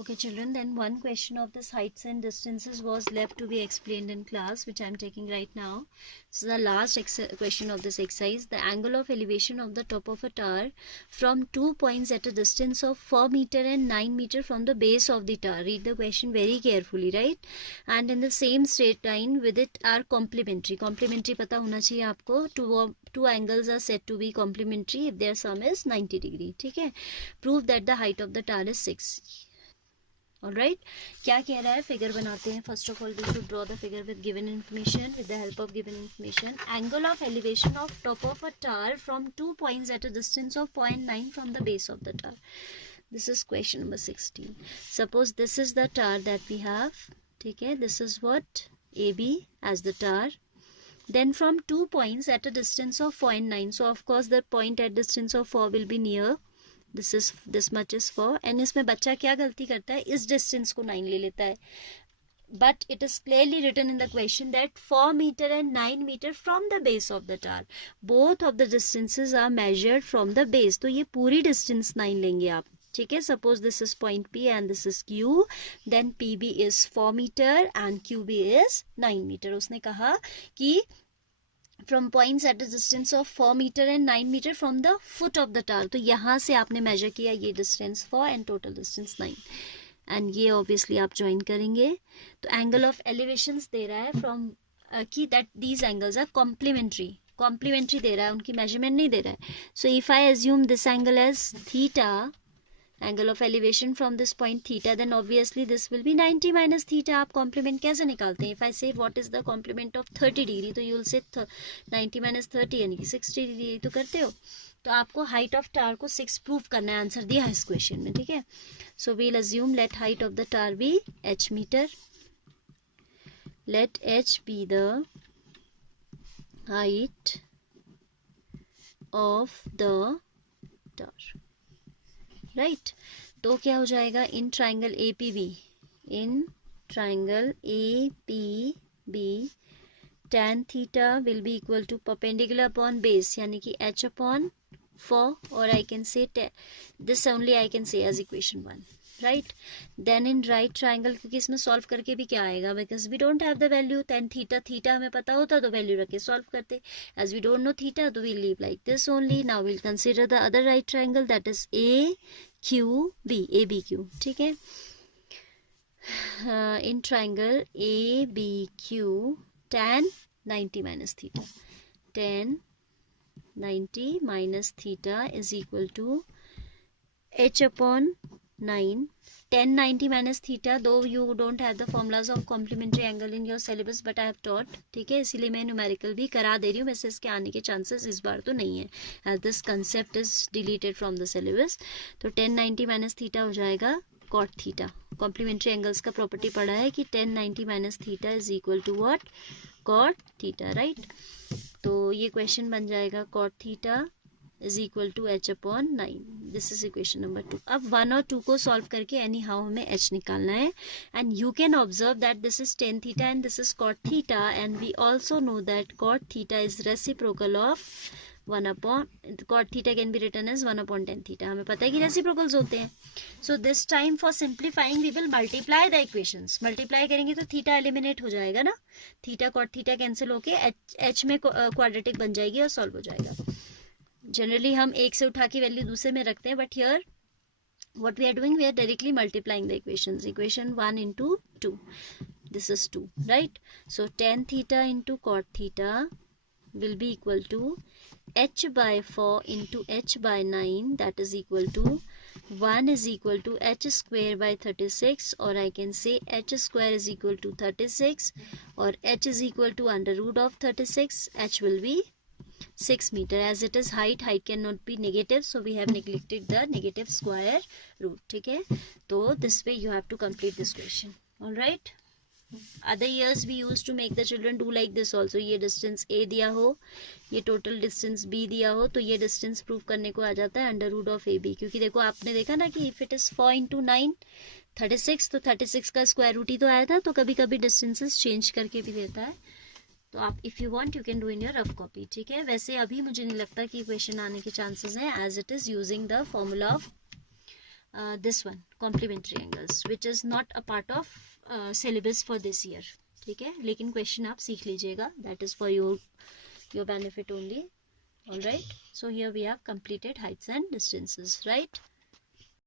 Okay, children, then one question of this heights and distances was left to be explained in class, which I am taking right now. So the last question of this exercise, the angle of elevation of the top of a tower from 2 points at a distance of 4 meter and 9 meter from the base of the tower. Read the question very carefully, right? And in the same straight line with it are complementary. Complementary पता होना चाहिए आपको. Two angles are said to be complementary if their sum is 90 degree. ठीक है? Prove that the height of the tower is 6. Alright, क्या कह रहा है, फिगर बनाते हैं. First of all we should draw the figure with given information. With the help of given information, angle of elevation of top of a tower from 2 points at a distance of 0.9 from the base of the tower. This is question number 16. Suppose this is the tower that we have. ठीक है, this is what A B as the tower. Then from 2 points at a distance of 0.9, so of course the point at distance of 4 will be near. this much is 4. and इसमें बच्चा क्या गलती करता है, इस distance को 9 ले लेता है. But it is clearly written in the question that 4 meter and 9 meter from the base of the tower. Both of the distances are measured from the base. तो ये पूरी distance 9 लेंगे आप. ठीक है, suppose this is point P and this is Q, then PB is 4 meter and QB is 9 meter. उसने कहा कि from points at a distance of 4 meter and 9 meter from the foot of the tower. तो यहाँ से आपने measure किया ये distance 4 and total distance 9. and ये obviously आप join करेंगे. तो angle of elevations दे रहा है from कि that these angles are complementary. complementary दे रहा है, उनकी measurement नहीं दे रहा है. So if I assume this angle as theta, angle of elevation from this point theta, then obviously this will be 90 minus theta. आप complement कैसे निकालते हैं? If I say what is the complement of 30 degree, तो you will say 90 minus 30 यानी कि 60 degree. तो करते हो. तो आपको height of tower को 6 prove करना है. आंसर दिया है इस क्वेश्चन में. ठीक है, so we'll assume let height of the tower be h meter. Let h be the height of the tower. Right, तो क्या हो जाएगा, in triangle A P B, in triangle A P B tan theta will be equal to perpendicular upon base यानी कि h upon 4, और I can say this only I can say as equation 1. right, then in right triangle, क्योंकि इसमें solve करके भी क्या आएगा, because we don't have the value tan theta. theta हमें पता होता तो वैल्यू रख के सॉल्व करते. as we don't know theta, तो we'll leave like this only. now we'll consider the other right triangle, that is a q b, a b q. ठीक है, in triangle a b q, tan 90 minus theta, tan 90 minus theta is equal to h upon 9. tan 90 minus theta, though you don't have the formulas of complementary angle in your syllabus, but I have taught. ठीक है, इसीलिए मैं numerical भी करा दे रही हूँ. वैसे इसके आने के चांसेस इस बार तो नहीं है, as this concept is deleted from the syllabus. तो tan 90 minus theta हो जाएगा cot theta. कॉम्प्लीमेंट्री एंगल्स का प्रॉपर्टी पढ़ा है कि tan 90 minus theta is equal to what, cot theta. Right, तो ये क्वेश्चन बन जाएगा cot theta is equal to h upon 9. This is equation number 2. अब 1 और 2 को सॉल्व करके एनी हाउ हमें h निकालना है. and you can observe that this is tan theta and this is cot theta, and we also know that cot theta is reciprocal of 1 upon, cot theta can be written as 1 upon tan theta. हमें पता है कि reciprocals होते हैं. so this time for simplifying we will multiply the equations. multiply करेंगे तो theta eliminate हो जाएगा ना, थीटा कॉट थीटा कैंसिल होके h में क्वाड्रेटिक बन जाएगी और सॉल्व हो जाएगा. जनरली हम एक से उठा के वैल्यू दूसरे में रखते हैं, but here what we are doing, we are directly multiplying the equations. equation 1 into 2, this is 2, right? so tan theta into cot theta will be equal to h by 4 into h by 9, that is equal to 1 is equal to h square by 36, or I can say h square is equal to 36, or h is equal to under root of 36. h will be 6 meter. as it is height cannot be negative, so we have neglected the negative square root. ठीक है, तो this way you have to complete this question. all right, other years we used to make the children do like this also. ये distance a दिया हो, ये total distance b दिया हो, तो ये distance prove करने को आ जाता है under root of ab. क्योंकि देखो आपने देखा ना कि if it is 4 into 9 36, तो 36 का स्क्वायर रूट ही तो आया था. तो कभी कभी distances change करके भी देता है. तो आप if you want you can do in your rough copy. ठीक है, वैसे अभी मुझे नहीं लगता कि क्वेश्चन आने के चांसेस हैं, as it is using the formula of this one complementary angles which is not a part of syllabus for this year. ठीक है, लेकिन question आप सीख लीजिएगा, that is for your benefit only. All right, so here we have completed heights and distances, right?